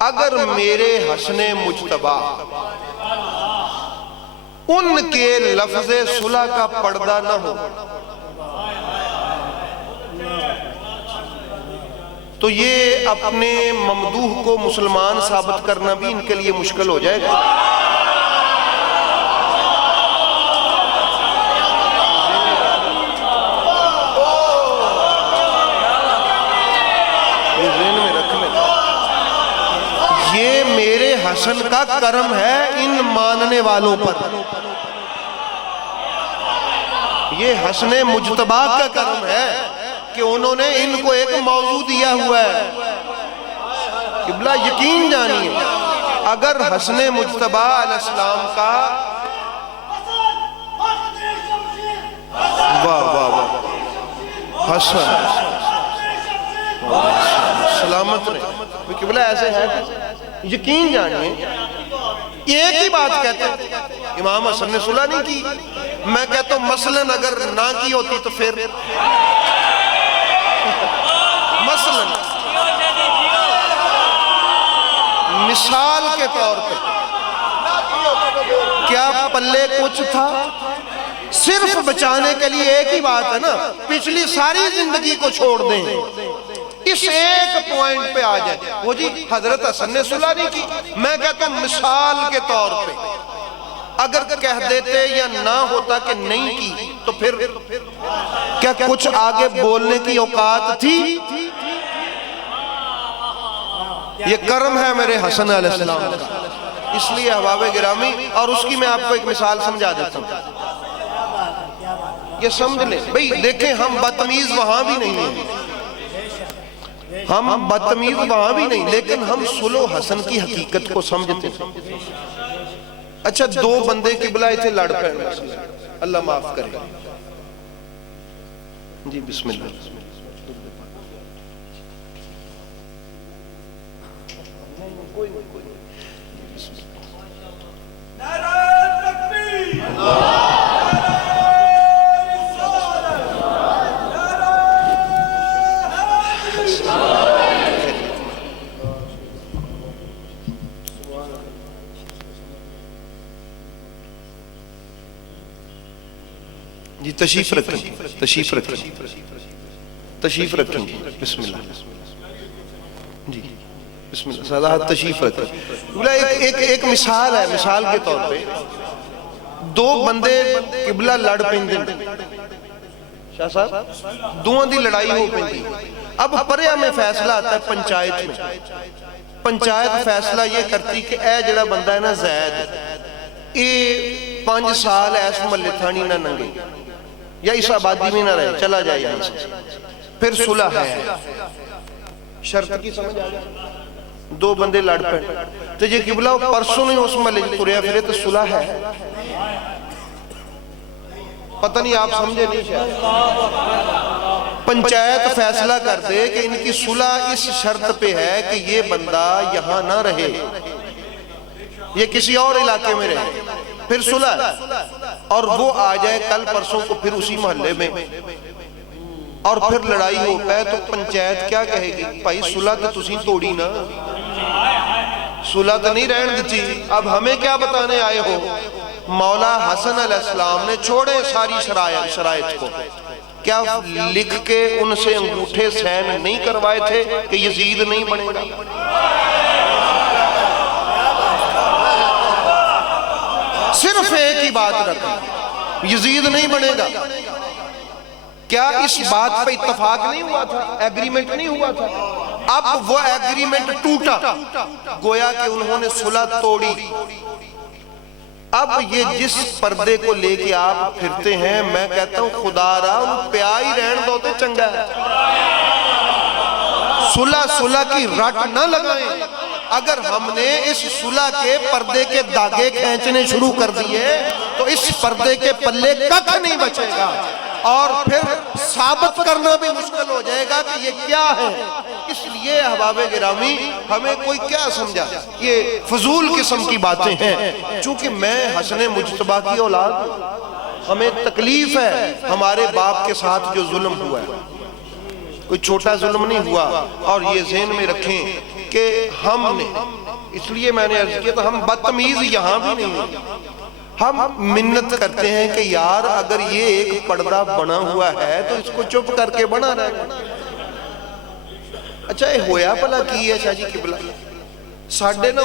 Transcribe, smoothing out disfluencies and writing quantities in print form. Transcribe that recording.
اگر میرے حسن مجتبی ان کے لفظ صلح کا پردہ نہ ہو تو یہ اپنے ممدوح کو مسلمان ثابت کرنا بھی ان کے لیے مشکل ہو جائے گا۔ یہ ذہن میں رکھ لیں، یہ میرے حسن کا کرم ہے ان ماننے والوں پر، یہ حسن مجتبی کا کرم ہے کہ انہوں نے ان کو ایک موضوع دیا ہوا ہے۔ قبلہ یقین جانیے، اگر حسن مجتبی علیہ السلام کا واہ واہ واہ حسن سلامت رہے، قبلہ ایسے ہے، یقین جانیے ایک ہی بات کہتے ہیں، امام حسن نے صلح نہیں کی، میں کہتا ہوں مثلاً اگر نہ کی ہوتی تو پھر مثلاً مثال کے طور پہ کیا پلے کچھ تھا؟ صرف بچانے کے لیے ایک ہی بات ہے نا، پچھلی ساری زندگی کو چھوڑ دیں، اس ایک پوائنٹ پہ آ جائے وہ جی حضرت حسن نے صلح نہیں کی، میں کہتا ہوں مثال کے طور پہ اگر کہہ دیتے یا نہ ہوتا کہ نہیں کی تو پھر کیا کچھ آگے بولنے کی اوقات تھی؟ یہ کرم ہے میرے حسن علیہ السلام کا، اس لیے احباب گرامی، اور اس کی میں آپ کو ایک مثال سمجھا دیتا ہوں، یہ سمجھ لیں بھئی، دیکھیں ہم بدتمیز وہاں بھی نہیں ہیں، ہم بدتمیز وہاں بھی نہیں، لیکن ہم صلح و حسن کی حقیقت کو سمجھتے ہیں۔ اچھا دو بندے قبلہ تھے لڑ پڑے، اللہ معاف کرے، جی بسم اللہ، جی تشریف رکھیں، تشریف رکھیں، تشریف رکھیں، بسم اللہ، جی بسم اللہ، سادات تشریف رکھیں۔ ایک مثال ہے، مثال کے طور پہ دو بندے قبلہ لڑ پیندے، شاہ صاحب دوہاں دی لڑائی ہو پیندی، اب پریا میں فیصلہ آتا ہے پنچایت میں، پنچایت فیصلہ یہ کرتی کہ اے جڑا بندہ ہے نا زید، اے 5 سال ایس محلے تھانی نہ ننگے یا اس آبادی میں نہ رہے، چلا جائے یہاں سے، پھر صلح ہے، شرط کی سمجھ آ گیا، دو بندے لڑ پڑ تو یہ قبلہ پرسوں نہیں اس محلے تریا پھرے تو صلح ہے، پتہ نہیں آپ سمجھے نہیں شاید، پنچایت فیصلہ کر دے کہ ان کی صلح اس شرط پہ ہے کہ یہ بندہ یہاں نہ رہے، یہ کسی اور علاقے میں رہے، پھر صلح ہے، اور وہ آ جائے کل پرسوں کو پھر اسی محلے میں، اور پھر لڑائی ہو پائے تو پنچایت کیا کہے گی؟ بھائی صلح تو تسی توڑی نا، صلح تو نہیں رہن دیتی، اب ہمیں کیا بتانے آئے ہو؟ مولا حسن علیہ السلام نے چھوڑے ساری شرائط کو، کیا لکھ کے ان سے انگوٹھے سین نہیں کروائے تھے کہ یزید نہیں بنے گا؟ صرف ایک ہی بات رکھیں، یزید نہیں بنے گا، کیا اس بات پہ اتفاق نہیں ہوا تھا؟ ایگریمنٹ نہیں ہوا تھا؟ اب وہ ایگریمنٹ ٹوٹا، گویا کہ انہوں نے صلح توڑی، اب یہ جس پردے کو لے کے آپ پھرتے ہیں، میں کہتا ہوں خدا را ان پہ آئی رہن دو تو چنگا ہے، صلح کی رٹ نہ لگائیں، اگر ہم نے اس صلح کے پردے کے داغے کھینچنے شروع کر دیے تو اس پردے کے پلے ککھ نہیں بچے گا، اور پھر ثابت کرنا بھی مشکل ہو جائے گا کہ یہ کیا ہے۔ اس لیے احباب گرامی ہمیں کوئی کیا سمجھا، یہ فضول قسم کی باتیں ہیں، چونکہ میں حسن مجتبی کی اولاد، ہمیں تکلیف ہے ہمارے باپ کے ساتھ جو ظلم ہوا ہے، کوئی چھوٹا ظلم نہیں ہوا، اور یہ ذہن میں رکھیں کہ ہم نے، اس لیے میں نے عرض کیا تھا، ہم بدتمیز یہاں بھی نہیں ہیں. ہم منت کرتے ہیں کہ یار اگر یہ ایک پردہ بنا ہوا ہے تو اس کو چپ کر کے بنا رہے گا. اچھا یہ ہویا پلا کی ہے شاہ جی قبلہ؟ ساڑھے نہ